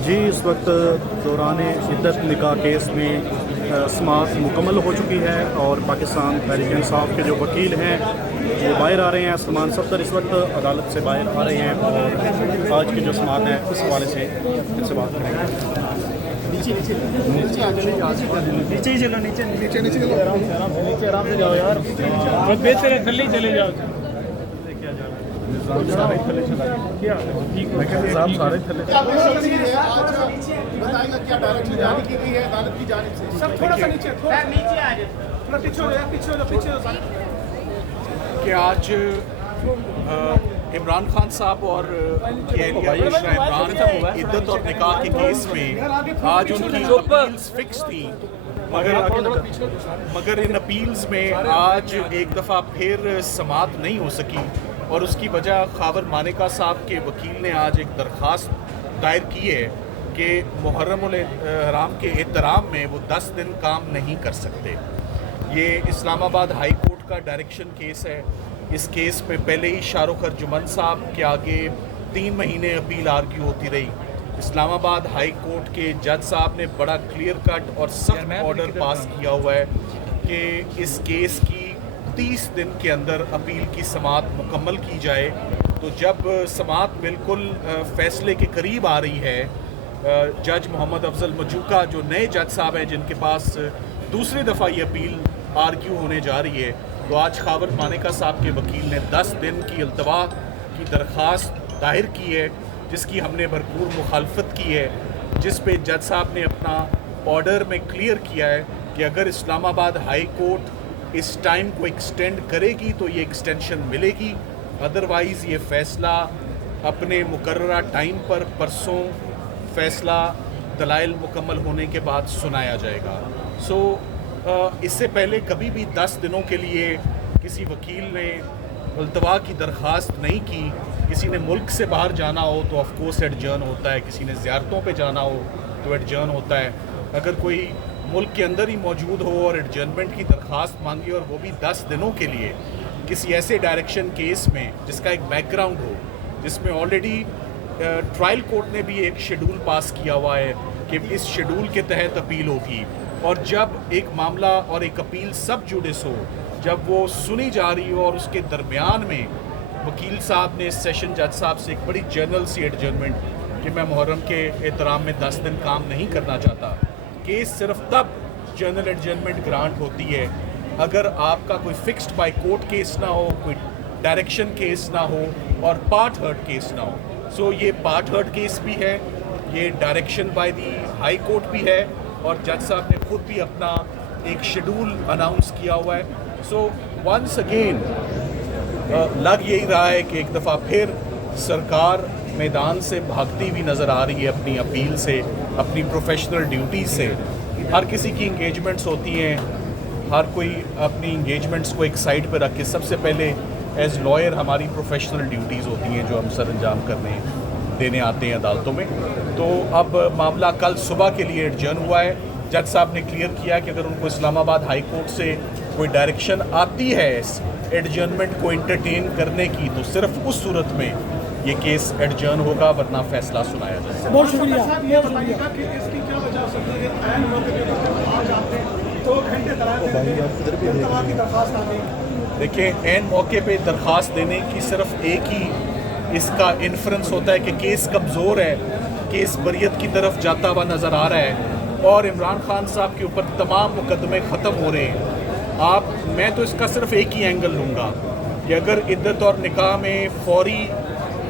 जी, इस वक्त दौरान इद्दत निकाह केस में समाअत मुकम्मल हो चुकी है और पाकिस्तान तहरीक इंसाफ के जो वकील हैं वो बाहर आ रहे हैं। सलमान सफदर इस वक्त अदालत से बाहर आ रहे हैं और आज की जो समाअत है उस हवाले से इनसे बात करेंगे। नीचे ही चलो, नीचे आराम से जाओ यार, बेहतर है थल्ले चले जाओ। सारे थल्ले साहब सारे थल्ले बताएगा क्या डायरेक्शन जारी की गई है अदालत की जानिब से। सब थोड़ा सा नीचे आ जाए, थोड़ा पीछे हो जाए, पीछे कि आज इमरान खान साहब और इमरान इद्दत और निकाह के केस में आज उनकी अपील्स फिक्स थी, मगर इन अपील्स में आज एक दफ़ा फिर समाअत नहीं हो सकी और उसकी वजह खावर मानिका साहब के वकील ने आज एक दरख्वास्त दायर की है कि मुहर्रम उल हराम के एहतराम में वो 10 दिन काम नहीं कर सकते। ये इस्लामाबाद हाई कोर्ट का डायरेक्शन केस है। इस केस में पहले ही शाहरुख अर्जुमन साहब के आगे 3 महीने अपील आर्ग्यू होती रही। इस्लामाबाद हाई कोर्ट के जज साहब ने बड़ा क्लियर कट और सख्त ऑर्डर पास किया हुआ है कि इस केस की 30 दिन के अंदर अपील की समाअत मुकम्मल की जाए। तो जब समाअत बिल्कुल फ़ैसले के करीब आ रही है, जज मोहम्मद अफजल मजूका जो नए जज साहब हैं जिनके पास दूसरी दफ़ा ये अपील आर्ग्यू होने जा रही है, तो आज खावर मानिका साहब के वकील ने 10 दिन की इल्तवा की दरख्वास्त दायर की है, जिसकी हमने भरपूर मुखालफत की है, जिस पे जज साहब ने अपना ऑर्डर में क्लियर किया है कि अगर इस्लामाबाद हाई कोर्ट इस टाइम को एक्सटेंड करेगी तो ये एक्सटेंशन मिलेगी, अदरवाइज़ ये फ़ैसला अपने मुकर्ररा टाइम पर परसों फ़ैसला दलाइल मुकम्मल होने के बाद सुनाया जाएगा। इससे पहले कभी भी 10 दिनों के लिए किसी वकील ने इल्तवा की दरख्वास्त नहीं की। किसी ने मुल्क से बाहर जाना हो तो ऑफ कोर्स एडजर्न होता है, किसी ने ज़ियारतों पे जाना हो तो एडजर्न होता है। अगर कोई मुल्क के अंदर ही मौजूद हो और एडजर्नमेंट की दरख्वास्त मांगी और वो भी 10 दिनों के लिए किसी ऐसे डायरेक्शन केस में जिसका एक बैकग्राउंड हो, जिसमें ऑलरेडी ट्रायल कोर्ट ने भी एक शेड्यूल पास किया हुआ है कि इस शेड्यूल के तहत अपील होगी, और जब एक मामला और एक अपील सब जुडिस हो, जब वो सुनी जा रही हो और उसके दरमियान में वकील साहब ने सेशन जज साहब से एक बड़ी जनरल सी एडजर्नमेंट कि मैं मुहर्रम के एहतराम में 10 दिन काम नहीं करना चाहता। केस सिर्फ तब जनरल एडजर्नमेंट ग्रांट होती है अगर आपका कोई फिक्स्ड बाय कोर्ट केस ना हो, कोई डायरेक्शन केस ना हो और पार्ट हर्ट केस ना हो। ये पार्ट हर्ट केस भी है, ये direction by the high court भी है और जज साहब ने खुद भी अपना एक शेड्यूल अनाउंस किया हुआ है। वंस अगेन लग यही रहा है कि एक दफ़ा फिर सरकार मैदान से भागती हुई नज़र आ रही है अपनी अपील से, अपनी प्रोफेशनल ड्यूटी से। हर किसी की इंगेजमेंट्स होती हैं, हर कोई अपनी इंगेजमेंट्स को एक साइड पर रख के सबसे पहले एज लॉयर हमारी प्रोफेशनल ड्यूटीज़ होती हैं जो हम सर अंजाम देने आते हैं अदालतों में। तो अब मामला कल सुबह के लिए एडजर्न हुआ है। जज साहब ने क्लियर किया कि अगर उनको इस्लामाबाद हाई कोर्ट से कोई डायरेक्शन आती है इस एडजर्नमेंट को एंटरटेन करने की, तो सिर्फ उस सूरत में ये केस एडजर्न होगा, वरना फैसला सुनाया जाएगा। बहुत शुक्रिया। इसकी क्या वजह हो सकती है? देखिए, एन मौके पे दरख्वास्त देने की सिर्फ एक ही इसका इन्फ्रेंस होता है कि केस कमज़ोर है, केस बरियत की तरफ जाता हुआ नज़र आ रहा है और इमरान खान साहब के ऊपर तमाम मुकदमे ख़त्म हो रहे हैं। मैं तो इसका सिर्फ एक ही एंगल लूँगा कि अगर इद्दत और निकाह में फौरी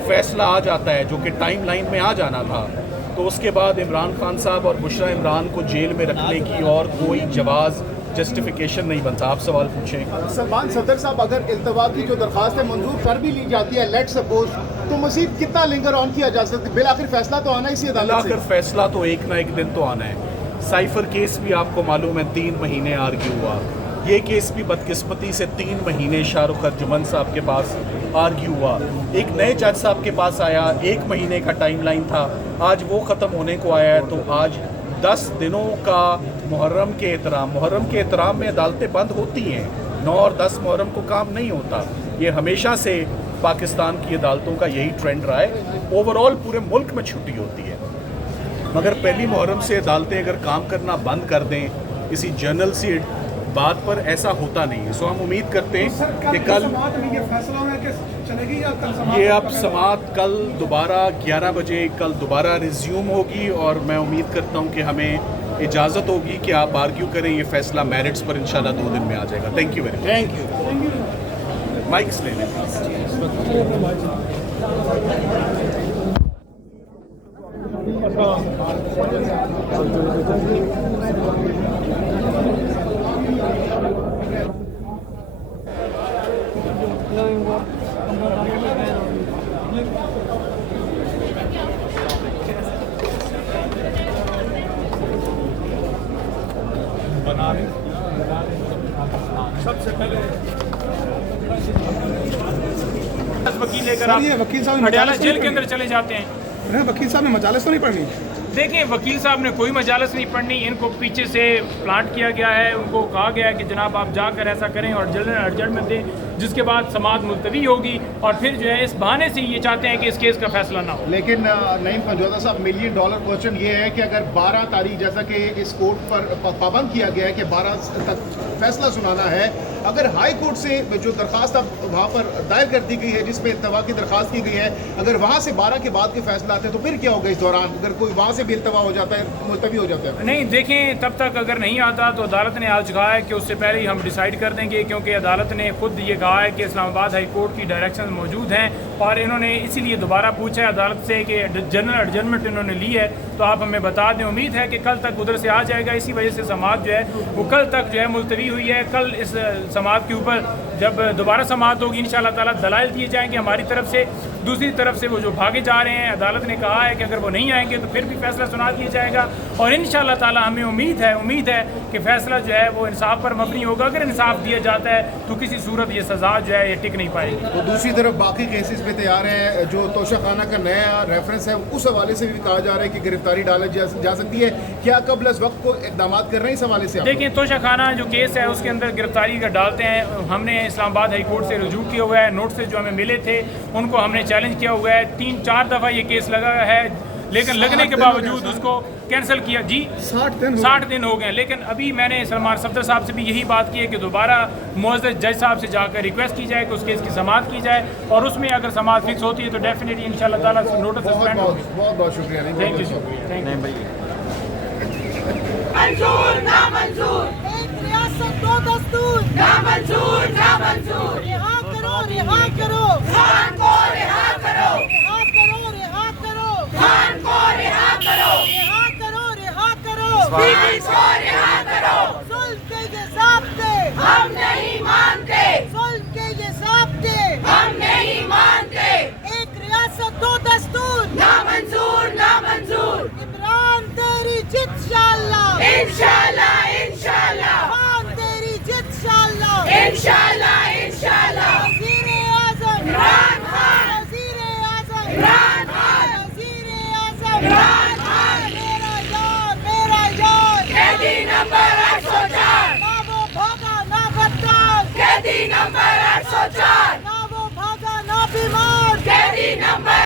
फ़ैसला आ जाता है, जो कि टाइम लाइन में आ जाना था, तो उसके बाद इमरान खान साहब और बुशरा इमरान को जेल में रखने की और कोई जवाज़ जस्टिफिकेशन नहीं बनता। आप सवाल पूछें। सलमान सफदर साहब, अगर इल्तवा की जो दरख्वास्त है मंजूर कर भी ली जाती है, लेट सपोज, तो मज़ीद कितना लिंगर ऑन किया जा सकता है? बिलाखिर फैसला तो आना इसी अदालत से। फैसला तो एक ना एक दिन तो आना है। साइफर केस भी आपको मालूम है 3 महीने आर्ग्यू हुआ। ये केस भी बदकिस्मती से 3 महीने शाहरुख अर्जुमन साहब के पास आर्ग्यू हुआ। एक नए जज साहब के पास आया, 1 महीने का टाइम लाइन था, आज वो ख़त्म होने को आया है। तो आज 10 दिनों का मुहर्रम के एहतराम में अदालतें बंद होती हैं। 9 और 10 मुहर्रम को काम नहीं होता। ये हमेशा से पाकिस्तान की अदालतों का यही ट्रेंड रहा है। ओवरऑल पूरे मुल्क में छुट्टी होती है, मगर पहली मुहर्रम से अदालतें अगर काम करना बंद कर दें किसी जनरल सी बात पर, ऐसा होता नहीं है। सो हम उम्मीद करते हैं कि कल ये अब समात कल दोबारा 11 बजे कल दोबारा रिज्यूम होगी, और मैं उम्मीद करता हूँ कि हमें इजाज़त होगी कि आप आर्ग्यू करें। ये फैसला मेरिट्स पर इंशाल्लाह 2 दिन में आ जाएगा। Thank you very much. Thank you. Mics ले लें। सबसे पहले वकील लेकर सर, आप ये वकील साहब ने पटियाला मजालस जेल नहीं के अंदर पढ़नी। चले जाते हैं। नहीं, वकील साहब ने मजालस तो नहीं पढ़नी। देखिए, वकील साहब ने कोई मजालस नहीं पढ़नी। इनको पीछे से प्लांट किया गया है। उनको कहा गया है कि जनाब आप जाकर ऐसा करें और जनरल एडजमेंट दें, जिसके बाद समात मुलतवी होगी, और फिर जो है इस बहाने से ये चाहते हैं कि इस केस का फैसला ना हो। लेकिन नईम पंजोदा साहब, $1 मिलियन क्वेश्चन ये है कि अगर 12 तारीख, जैसा कि इस कोर्ट पर पाबंद किया गया है कि 12 तक फैसला सुनाना है, अगर हाई कोर्ट से जो दरखास्त अब वहाँ पर दायर कर दी गई है, जिसमें इल्तवा की दरखास्त की गई है, अगर वहाँ से 12 के बाद के फैसला आते हैं तो फिर क्या होगा इस दौरान, अगर कोई वहाँ से भी इल्तवा हो जाता है, मुलतवी हो जाता है? नहीं, देखें, तब तक अगर नहीं आता तो अदालत ने आज कहा है कि उससे पहले ही हम डिसाइड कर देंगे, क्योंकि अदालत ने खुद ये कहा है कि इस्लामाबाद हाई कोर्ट की डायरेक्शन मौजूद हैं, और इन्होंने इसीलिए दोबारा पूछा है अदालत से कि जनरल एडजमेंट इन्होंने ली है तो आप हमें बता दें। उम्मीद है कि कल तक उधर से आ जाएगा। इसी वजह से समात जो है वो कल तक जो है मुलतवी हुई है। कल इस समात के ऊपर जब दोबारा समात होगी इंशाअल्लाह ताला दलाइल दिए जाएंगे हमारी तरफ से। दूसरी तरफ से वो जो भागे जा रहे हैं, अदालत ने कहा है कि अगर वो नहीं आएंगे तो फिर भी फैसला सुना दिया जाएगा, और इंशाअल्लाह ताला हमें उम्मीद है कि फैसला जो है वो इंसाफ पर मबनी होगा। अगर इंसाफ दिया जाता है तो किसी सूरत ये सज़ा जो है ये टिक नहीं पाएगी। तो दूसरी तरफ बाकी केसेस पे तैयार है, जो तोशाखाना का नया रेफरेंस है उस हवाले से भी कहा जा रहा है कि गिरफ्तारी डाली जा सकती है। क्या कबल इस वक्त को इकदाम कर रहे हैं इस हवाले से? देखिए, तोशाखाना जो केस है उसके अंदर गिरफ्तारी का डालते हैं। हमने इस्लामाबाद हाई कोर्ट से रुजू किया हुआ है। नोट से जो हमें मिले थे उनको हमने चैलेंज किया हुआ है। 3-4 दफ़ा ये केस लगा है, लेकिन लगने के बावजूद उसको कैंसिल किया। जी, 60 दिन हो गए। लेकिन अभी मैंने सलमान सफदर साहब से भी यही बात की है कि दोबारा मुअज़्ज़ज़ जज साहब से जाकर रिक्वेस्ट की जाए कि उस केस की समाअत की जाए, और उसमें अगर समाअत फिक्स होती है तो डेफिनेटली इंशाअल्लाह ताला नोटिस सस्पेंड होगी। बहुत शुक्रिया। थैंक यू, शुक्रिया। मंजूर ना मंजूर, एक रियासत 2 दस्तूर, ना मंजूर ना मंजूर, रिहा करो खान को, रिहा करो खान को, रिहा करो बीबी को, रिहा करो। जुल्म के ये ज़ाब्ते हम नहीं मानते, जुल्म के ये ज़ाब्ते हम नहीं मानते। एक रियासत 2 दस्तूर, ना मंजूर ना मंजूर। इमरान तेरी जित इंशाअल्लाह, इंशाअल्लाह इंशाअल्लाह। खान तेरी जित इंशाअल्लाह, इंशाअल्लाह इंशाअल्लाह। वज़ीर-ए-आज़म इमरान खान, वज़ीर-ए-आज़म इमरान खान, वज़ीर-ए-आज़म इमरान खान। मेरा यार कैदी नंबर 804, ना वो भागा ना गद्दार, कैदी नंबर 804, ना वो भागा ना बीमार, कैदी नंबर